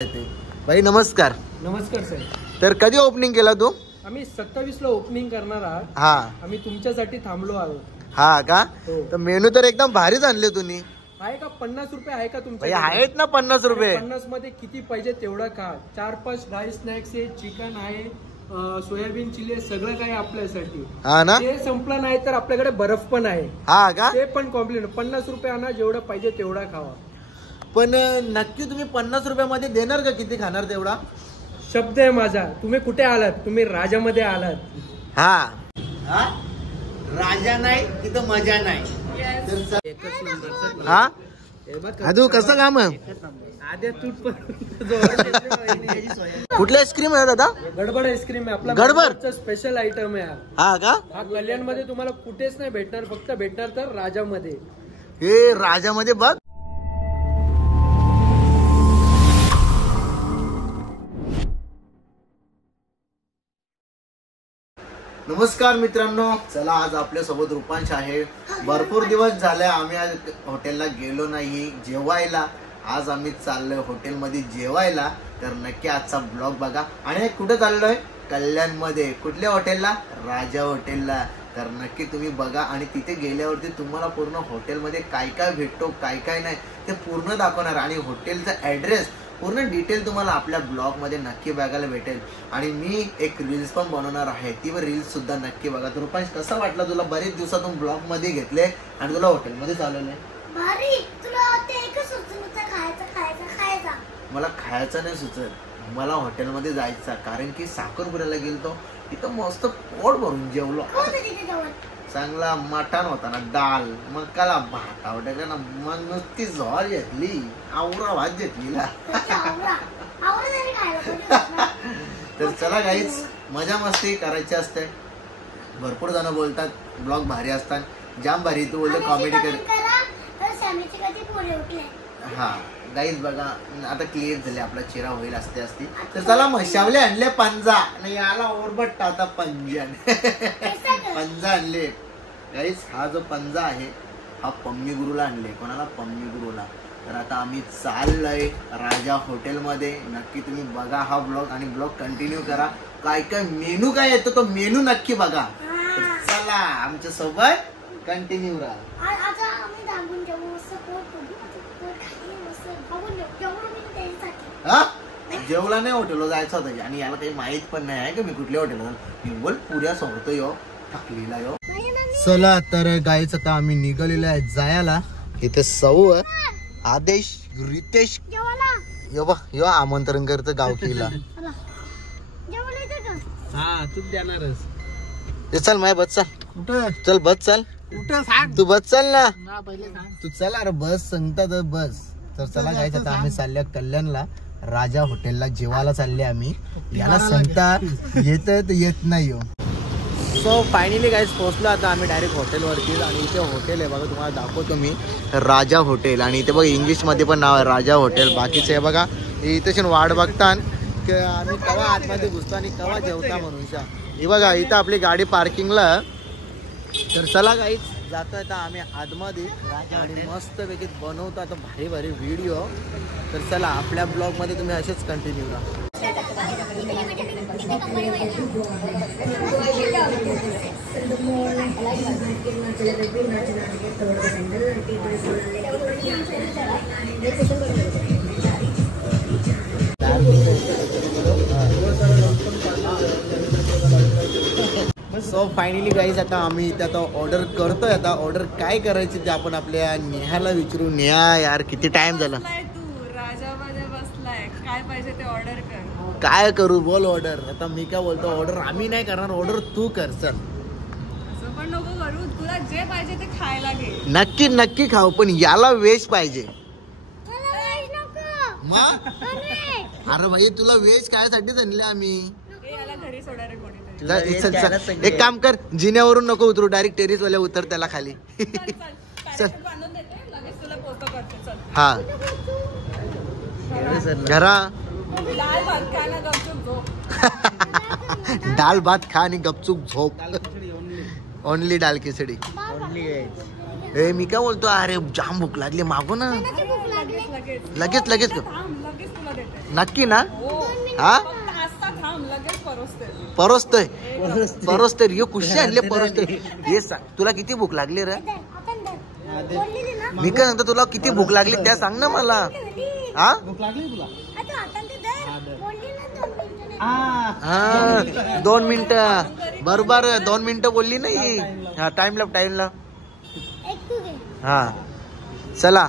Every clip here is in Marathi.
भाई नमस्कार. नमस्कार सर. तर कधी ओपनिंग केला तू? आम्ही 27 ला ओपनिंग करणार आहात. हा, आम्ही तुमच्यासाठी थांबलो आहोत. हा का? हो. तर मेनू तर एकदम भारीच आणले तुम्ही. आहे का 50 रुपये आहे का भाई तुमच्या? आहेत ना 50 रुपये. 50 मध्ये किती पाहिजे तेवढा खा. 4-5 ड्राय स्नॅक्स आहे, चिकन आहे, सोयाबीन चिली आहे, सगळं काही आपल्यासाठी. हा ना? ते संपलं नाही तर आपल्याकडे बर्फ पण आहे. हा का? ते पण कॉम्प्लिमेंट. 50 रुपये आणा, जेवढं पाहिजे तेवढा खावा. पण नक्की तुम्ही 50 रुपयामध्ये देणार का? किती खाणार तेवढा? शब्द आहे माझा. तुम्ही कुठे आलात? तुम्ही राजामध्ये आलात. हा हा, राजा नाही तिथं मजा नाही. एकच नंबर सर. हा, हे बघ, अजू कसं काम आहे? आद्या तूट पण कुठले आईस्क्रीम आहे दादा? गडबड आईस्क्रीम आहे आपला. गडबड स्पेशल आयटम आहे हा का? हा. कल्याण मध्ये तुम्हाला कुठेच नाही भेटणार, फक्त भेटणार तर राजामध्ये. हे राजामध्ये बघ. नमस्कार मित्रांनो, चला आज आपल्या सोबत रुपांश आहे. भरपूर दिवस झाले आम्ही आज हॉटेलला गेलो नाही जेवायला. आज आम्ही चाललोय हॉटेलमध्ये जेवायला. तर नक्की आजचा ब्लॉग बघा. आणि कुठे चाललोय? कल्याण मध्ये. कुठल्या हॉटेलला? राजा हॉटेलला. तर नक्की तुम्ही बघा आणि तिथे गेल्यावरती तुम्हाला पूर्ण हॉटेलमध्ये काय काय भेटतो काय काय नाही ते पूर्ण दाखवणार. आणि हॉटेलचा ऍड्रेस पूर्ण डिटेल तुम्हाला आपल्या ब्लॉग मध्ये नक्की बघायला भेटेल. आणि मी एक रील्स पण बनवणार आहे, ती रील्स सुद्धा नक्की बघा. तर रुपांश कसं वाटलं तुला? बरेच दिवसातून ब्लॉग मध्ये घेतले आणि तुला हॉटेलमध्ये चालवलंय. भारी. तुला ते एकच सुचत खायचा. मला खायचं नाही सुचत, मला हॉटेलमध्ये जायचं. कारण की साखरपुड्याला गेलतो, तिथं मस्त पोट भरून जेवलो. चांगला मटण होता ना, डाल मकाला भात आवडला ना, मग नुसती झोळ घेतली, आवरा भात घेतली ना. तर चला गाईच, मजा मस्ती करायची असते. भरपूर जण बोलतात ब्लॉग भारी असतात, जाम भारी. तू बोलतो कॉमेडी कर. हा गाईज बघा, आता क्लिअर झाले, आपला चेहरा होईल असते असते. तर चला मशावले आणले पंजा आणि याला ओरबट्टा आता पंजन. पंजा आणले गाईज. हा जो पंजा आहे हा पम्मी गुरुला आणले. कोणाला? पम्मी गुरुला. तर आता आम्ही चाललोय राजा हॉटेलमध्ये. नक्की तुम्ही बघा हा ब्लॉग आणि ब्लॉग कंटिन्यू करा. काय काय मेनू काय येतो तो मेनू नक्की बघा. चला आमच्या सोबत कंटिन्यू राहा. जेवला नाही, हॉटेलला जायचं होतं आणि याला काही माहित पण नाही आहे की मी कुठल्या हॉटेलला. मी बोल पुऱ्या सोबतो यो टाकलेला यो. चला तर गाईच आता आम्ही निघालेलो आहे जायला. इथे सौ आदेश रितेश यो आमंत्रण करतं गावकीला. हा तू देणारच. चल माय बस चल. चल बस चल. तू बस चल ना. तू चल अरे बस सांगता तर बस. तर चला गाईच आता आम्ही चालल्या कल्याणला राजा हॉटेलला जेवायला चालले आम्ही. याला सांगता येत येत नाही हो. सो फायनली गाईज पोहोचलो आता आम्ही डायरेक्ट हॉटेलवरती. आणि इथे हॉटेल आहे बघा, तुम्हाला दाखवतो मी. राजा हॉटेल. आणि इथे बघा इंग्लिशमध्ये पण नाव आहे राजा हॉटेल. बाकीचे आहे बघा इथे वाट बघता की आम्ही केव्हा आतमध्ये घुसतो आणि केव्हा जेवता म्हणून. हे बघा इथं आपली गाडी पार्किंगला. तर चला गाईज जातो आता आम्ही आतमध्ये आणि मस्त पैकी बनवतो आता भारी भारी व्हिडिओ. तर चला आपल्या ब्लॉग मध्ये तुम्ही असेच कंटिन्यू राहा. सो फायनली गाईज आता आम्ही इथे आता ऑर्डर करतोय. आता ऑर्डर काय करायची ते आपण आपल्या नेहाला विचारू. नेहा यार किती टाइम झाला? तू राजामध्ये बसलाय, काय पाहिजे ते ऑर्डर कर. काय करू बोल ऑर्डर. आता मी काय बोलतो, ऑर्डर आम्ही नाही करणार, ऑर्डर तू कर. चल असं पण नको करू, तुला जे पाहिजे ते खायला घे. नक्की नक्की खाऊ, पण याला व्हेज पाहिजे. अरे भाई तुला व्हेज काय साठी आणले आम्ही? याला घरी सोडा रे कोणीतरी. एक काम कर, जिन्यावरून नको उतरू, डायरेक्ट टेरिस वाल्या उतर त्याला खाली. चल बांधून देते, लगेच तुला पोतो करते. चल हा घरा. दाल भात खा ना गपचूप झोप. दाल भात खा आणि गपचूप झोप. ओनली दाल खिचडी. ए मी काय बोलतो, अरे जाम भूक लागली, मागो ना. लगेच लगेच तुला देते. नक्की ना? हो. हा फक्त आस्था थांब लगेच परोसतोय यो कुशी आणले परोसतोय. हे तुला किती भूक लागली रे? मी काय म्हणतो तुला किती भूक लागली त्या सांग ना मला. हा भूक लागली तुला? 2 मिनिटं बरोबर 2 मिनिटं बोलली नाही. हा टाइमला हा चला.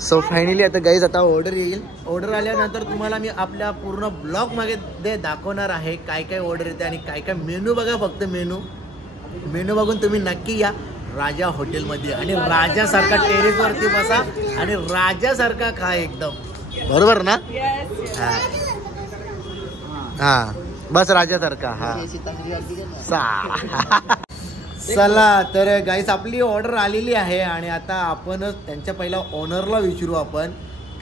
सो फायनली आता गाईज आता ऑर्डर येईल. ऑर्डर आल्यानंतर तुम्हाला मी आपल्या पूर्ण ब्लॉग मध्ये दाखवणार आहे काय काय ऑर्डर येते आणि काय काय मेनू. बघा फक्त मेनू बघून तुम्ही नक्की या राजा हॉटेलमध्ये आणि राजासारखा टेरेस वरती बसा आणि राजासारखा खा एकदम. बरोबर ना? हा बस राजासारखा. हा चला तर गाईस आपली ऑर्डर आलेली आहे आणि आता आपण त्यांच्या पहिला ओनरला विचारू आपण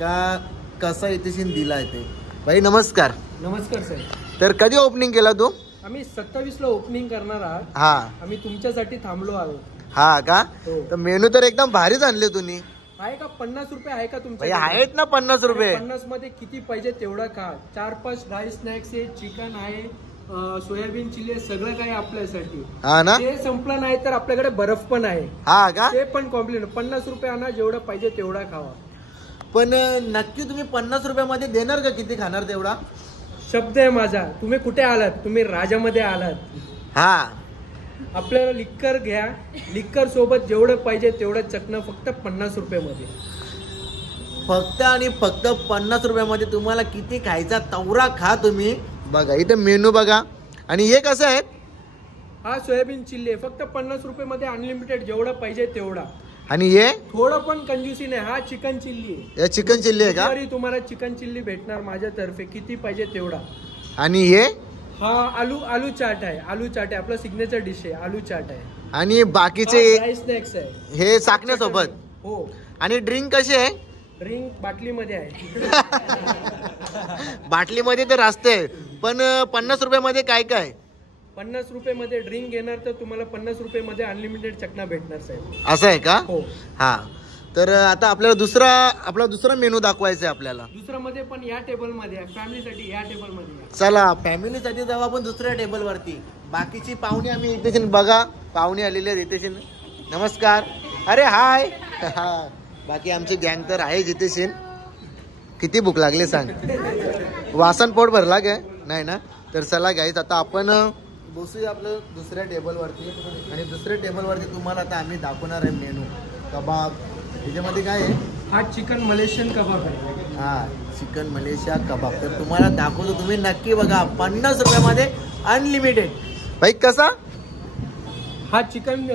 का कसा इथे दिला आहे ते. भाई नमस्कार. नमस्कार सर. तर कधी ओपनिंग केला तू? आम्ही 27 ला ओपनिंग करणार आहात. हा आम्ही तुमच्यासाठी थांबलो आहोत. हा का? हो. तर मेनू तर एकदम भारीच आणले तुम्ही. आहे का? 50 रुपये आहे का तुमच्या? आहेत ना 50 रुपये. 50 मध्ये किती पाहिजे तेवढा खा. 4-5 ड्राय स्नॅक्स आहे, चिकन आहे, सोयाबीन चिली आहे, सगळं काही आपल्यासाठी. हा ना? ते संपलं नाही तर आपल्याकडे बर्फ पण आहे. हा का? ते पण कॉम्प्लीट. 50 रुपये आणा, जेवढं पाहिजे तेवढा खावा. पण नक्की तुम्ही 50 रुपयामध्ये देणार का? किती खाणार तेवढा? शब्द आहे माझा. तुम्ही कुठे आलात? तुम्ही राजामध्ये आलात. हा आपल्याला लिक्कर घ्या. लिक्कर सोबत जेवढं पाहिजे तेवढं चकणं फक्त 50 रुपयामध्ये. फक्त आणि फक्त 50 रुपयामध्ये तुम्हाला किती खायचा तेवढा खा तुम्ही. बघा इथे मेनू बघा. आणि हे कसं आहे? हा सोयाबीन चिल्ली आहे. फक्त 50 रुपयामध्ये अनलिमिटेड जेवढं पाहिजे तेवढा. आणि हे थोडं पण कंजूसी नाही. हा चिकन चिल्ली आहे. हे चिकन चिल्ली आहे का? तुम्हाला चिकन चिल्ली भेटणार माझ्यातर्फे. किती पाहिजे तेवढा. आणि हे हा आलू चाट आहे. आलू चाट आहे आपला सिग्नेचर डिश आहे. आलू चाट आहे. आणि बाकीचे ड्राय स्नॅक्स आहे हे साखण्यासोबत. हो. आणि ड्रिंक कशी आहे? ड्रिंक बाटलीमध्ये आहे. बाटलीमध्ये तर असते पण 50 रुपयामध्ये काय काय? 50 रुपयामध्ये ड्रिंक घेणार तर तुम्हाला 50 रुपयामध्ये अनलिमिटेड चकना भेटणार साहेब. असं आहे का? हो. हा तर आता आपल्याला दुसरा मेनू दाखवायचा आहे आपल्याला. दुसरा मध्ये पण या टेबल मध्ये आहे. फॅमिलीसाठी या टेबल मध्ये. चला फॅमिलीसाठी जाऊ आपण दुसऱ्या टेबल वरती. बाकीची पाहुणे आम्ही इथे बघा. पाहुणे आलेले आहेत इथे. नमस्कार. अरे हाय. बाकी आमची गँग तर आहे जिथे. किती भूक लागली सांग. वासन पोट भरला काय? नाही ना? तर चला गाईज आता आपण बसूया आपलं दुसऱ्या टेबल वरती. आणि दुसऱ्या टेबल वरती तुम्हाला आता आम्ही दाखवणार आहे मेनू. कबाब त्याच्यामध्ये काय आहे? हा चिकन मलेशियन कबाब आहे. हा चिकन मलेशिया कबाब. तर तुम्हाला दाखवतो तुम्ही नक्की बघा. 50 रुपयामध्ये अनलिमिटेड. भाई कसा? हा चिकन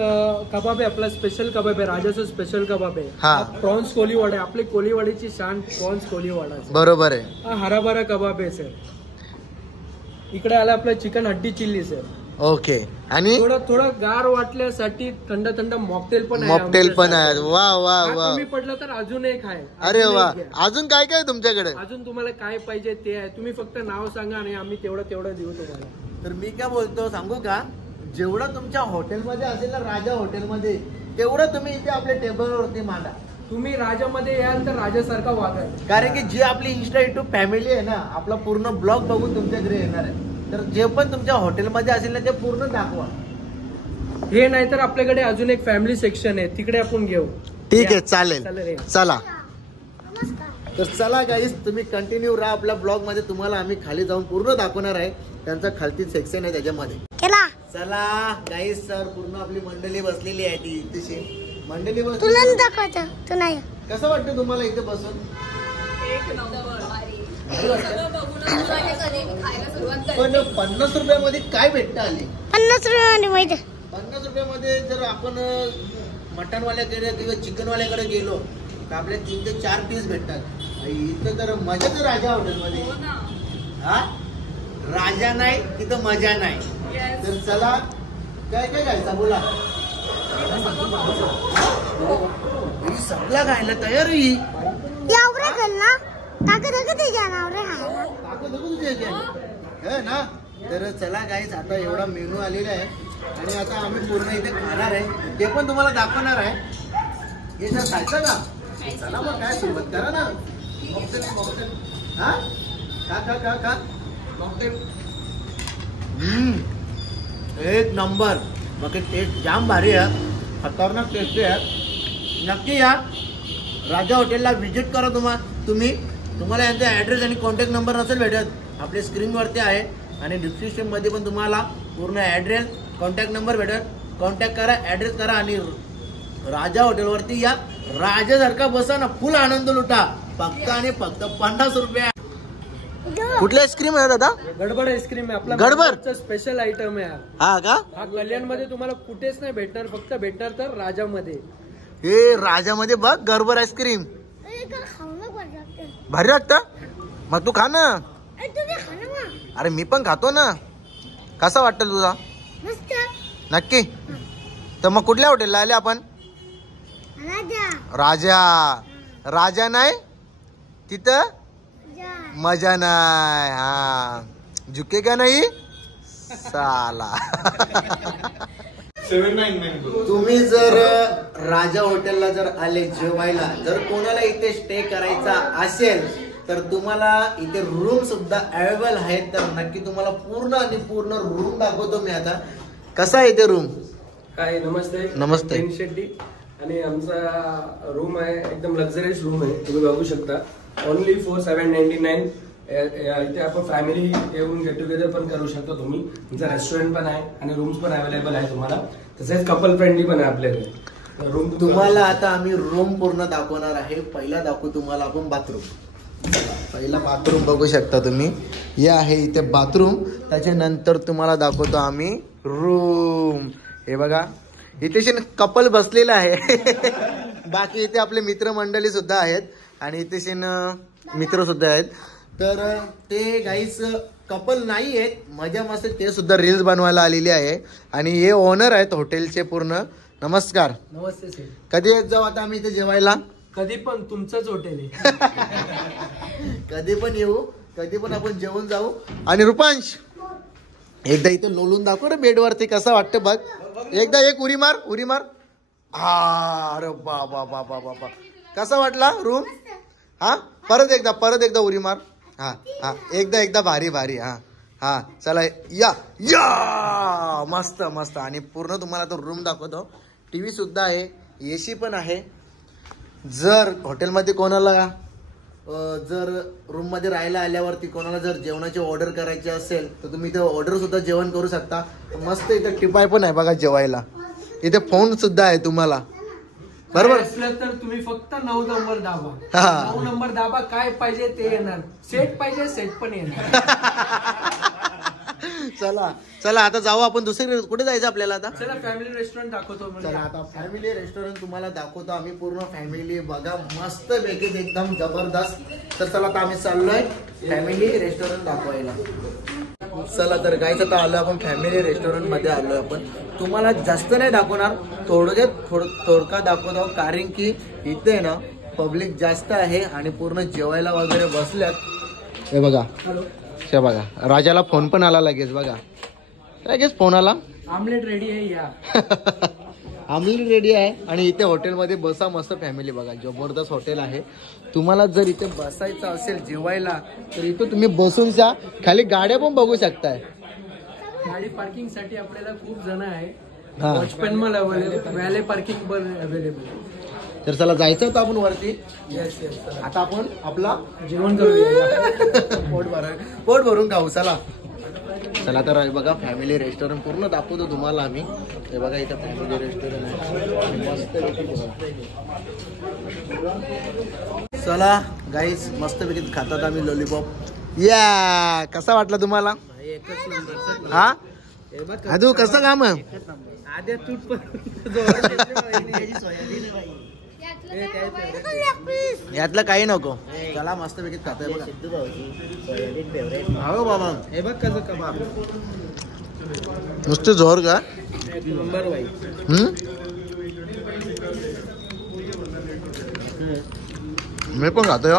कबाब आहे आपला. स्पेशल कबाब आहे. राजाचा स्पेशल कबाब आहे. हा प्रॉन्स कोलीवाडा आहे. आपली कोलीवाडीची शान प्रॉन्स कोलीवाडा. बरोबर आहे. हा हराभरा कबाब आहे सर. इकडे आला आपला चिकन हड्डी चिल्ली सर. ओके. आणि थोडं गार वाटल्यासाठी थंड मॉकटेल पण आहे. मॉकटेल पण आहे. वा वा वा. कमी पडलं तर अजून एक आहे. अरे वा. अजून काय काय तुमच्याकडे? अजून तुम्हाला काय पाहिजे ते आहे. तुम्ही फक्त नाव सांगा आणि आम्ही तेवढं देऊ तुम्हाला. तर मी काय बोलतो सांगू का? जेवढं तुमच्या हॉटेलमध्ये असेल ना राजा हॉटेलमध्ये तेवढं तुम्ही इथे आपल्या टेबलवरती मांडा. तुम्ही राजामध्ये याल तर राजासारखा वागा. कारण की जी आपली इंस्टा युट्यूब फॅमिली आहे ना आपला पूर्ण ब्लॉग बघून तुमच्याकडे येणार आहे. तर जे पण तुमच्या हॉटेलमध्ये असेल ना ते पूर्ण दाखवा. हे नाही तर आपल्याकडे अजून एक फॅमिली सेक्शन आहे. तिकडे आपण घेऊ. ठीक आहे चालेल. चला नमस्कार. तर चला गाईस तुम्ही कंटिन्यू राहा आपल्या ब्लॉग मध्ये. तुम्हाला आम्ही खाली जाऊन पूर्ण दाखवणार आहे. त्यांचा खालती सेक्शन आहे त्याच्यामध्ये. चला गाईस सर पूर्ण आपली मंडळी बसलेली आहे. ती इथे मंडळी तुला दाखवायचं तू नाही. कसं वाटतं तुम्हाला इथे बसून? एक नंबर. सगळं बघूनच खायला सुरुवात करते. पण 50 रुपयामध्ये काय भेटतं आली? 50 रुपये माहिती. 50 रुपयामध्ये जर आपण मटनवाल्याकडे किंवा चिकनवाल्याकडे गेलो तर आपल्याला 3 ते 4 पीस भेटतात. इथं तर मजाच राजा हॉटेलमध्ये. हो ना. हा राजा नाही तिथं मजा नाही. तर चला काय काय खायचा बोला. सगळं खायला तयार ही एवढं कर ना. ताकद घ्या ना. ना. तर चला गाईस आता एवढा मेनू आलेला आहे आणि आता आम्ही पूर्ण इथे खाणार आहे. ते पण तुम्हाला दाखवणार आहे. हे जर खायचं का? चला मग काय सुरुवात करा ना. हा खा एक नंबर बाकी टेस्ट जाम भारी आहे, खतरनाक टेस्टी आहे. नक्की या राजा हॉटेलला व्हिजिट करा. तुम्हाला यांचा ॲड्रेस आणि कॉन्टॅक्ट नंबर नसेल भेटत आपल्या स्क्रीनवरती आहे आणि डिस्क्रिप्शनमध्ये पण तुम्हाला पूर्ण ॲड्रेस कॉन्टॅक्ट नंबर भेटत. कॉन्टॅक्ट करा, ॲड्रेस करा आणि राजा हॉटेलवरती या. राजासारखा बसा ना, फुल आनंद लुटा. फक्त आणि फक्त 50 रुपये. कुठली आईस्क्रीम आहे दादा? गडबड आईस्क्रीम आहे आपला, गडबड स्पेशल आयटम आहे हा का? हा कल्याण मध्ये तुम्हाला कुठेच नाही भेटणार, फक्त भेटणार तर राजामध्ये. हे राजामध्ये बघ गडबड आईस्क्रीम भारी वाटतं. मग तू खा ना. अरे मी पण खातो ना. कसा वाटतं तुझा? नक्की. तर मग कुठल्या हॉटेलला आले आपण? राजा नाही तिथं मजा नाही. हा झुके का नाही साला. तुम्ही जर राजा हॉटेलला जर आले जेवायला, जर कोणाला इथे स्टे करायचा असेल तर तुम्हाला इथे रूम सुद्धा अवेलेबल आहेत. तर नक्की तुम्हाला पूर्ण आणि पूर्ण रूम दाखवतो मी आता. कसा आहे इथे रूम? काय नमस्ते. नमस्ते. शेट्टी आणि आमचा रूम आहे एकदम लक्झरियस रूम आहे, तुम्ही बघू शकता. Only for 799. इथे आपण फॅमिली येऊन गेट टुगेदर पण करू शकतो तुम्ही. तुमचा रेस्टॉरंट पण आहे आणि रूम्स पण अवेलेबल आहे तुम्हाला. तसेच कपल फ्रेंडली पण आहे आपल्याकडे रूम. तुम्हाला आता आम्ही रूम पूर्ण दाखवणार आहे. पहिला दाखवू तुम्हाला आपण बाथरूम. पहिला बाथरूम बघू शकता तुम्ही. हे आहे इथे बाथरूम. त्याच्यानंतर तुम्हाला दाखवतो आम्ही रूम. हे बघा इथे कपल बसलेला आहे. बाकी इथे आपले मित्रमंडळी सुद्धा आहेत आणि इथे मित्र सुद्धा आहेत. तर ते गाईस कपल नाही आहेत, मजा मस्त ते सुद्धा रील्स बनवायला आलेली आहे आणि हे ओनर आहेत हॉटेलचे पूर्ण. नमस्कार. नमस्ते सर. कधी येत जाऊ आता आम्ही इथे जेवायला? कधी पण तुमचंच हॉटेल आहे. कधी पण येऊ, कधी पण आपण जेवून जाऊ. आणि रुपांश एकदा इथे लोलून दाखव रे बेडवरती, कसं वाटतं बघ. एकदा एक उरी मार. हा अरे बाबा बाबा बाबा कसा वाटला रूम? हा परत एकदा उरी मार. हा एकदा भारी. हा चला या मस्त. आणि पूर्ण तुम्हाला तो रूम दाखवतो. टीव्ही सुद्धा आहे, एसी पण आहे. जर हॉटेलमध्ये कोणाला जर रूम मध्ये राहायला आल्यावरती कोणाला जर जेवणाची ऑर्डर करायची असेल तर तुम्ही इथे ऑर्डर सुद्धा जेवण करू शकता. मस्त इथे टिपाय पण आहे बघा जेवायला. इथे फोन सुद्धा आहे तुम्हाला, बरोबर असलं तर तुम्ही फक्त 9 नंबर दाबा. 9 नंबर दाबा, काय पाहिजे ते येणार. सेट पाहिजे सेट पण येणार. चला आता जाऊ आपण दुसरीकडे. कुठे जायचं आपल्याला आता? चला फॅमिली रेस्टॉरंट दाखवतो. चला आता फॅमिली रेस्टॉरंट तुम्हाला दाखवतो आम्ही. पूर्ण फॅमिली बघा मस्त पैकी एकदम जबरदस्त. तर चला आता आम्ही चाललोय फॅमिली रेस्टॉरंट दाखवायला. चला तर गाईच आता आलो आपण फॅमिली रेस्टॉरंट मध्ये आलोय आपण. तुम्हाला जास्त नाही दाखवणार, थोडका दाखवतो कारण की इथे ना पब्लिक जास्त आहे आणि पूर्ण जेवायला वगैरे बसल्यात. हे बघा राजाला फोन पण आला लगेच. बघा लगेच फोन आला. आमलेट रेडी आहे या. आमलेट रेडी आहे. आणि इथे हॉटेलमध्ये बसा मस्त फॅमिली. बघा जबरदस्त हॉटेल आहे. तुम्हाला जर इथे बसायचं असेल जेवायला तर इथे तुम्ही बसून जा. खाली गाड्या पण बघू शकताय. गाडी पार्किंग साठी आपल्याला खूप जण आहे. वॉचमॅन पण अवेलेबल, व्हॅले पार्किंग पण अवेलेबल. तर चला जायचं होतं आपण वरती. येस. आता आपण आपला जेवण करूया. पोट भरून खाऊ. चला तर बघा फॅमिली रेस्टॉरंट पूर्ण दाखवतो तुम्हाला आम्ही. हे बघा इथं फॅमिली रेस्टॉरंट आहे मस्त. चला गाईस मस्त पैकी खातात आम्ही लॉलीपॉप. या कसा वाटला तुम्हाला? हा अजू कसं काम आद्या तूट यातलं काही नको. चला मस्त पैकी खातोय बघा. हो बाबा हे बघ कसं कबाब नुसतं जोर का नंबर वाईज. मी पण खातोय.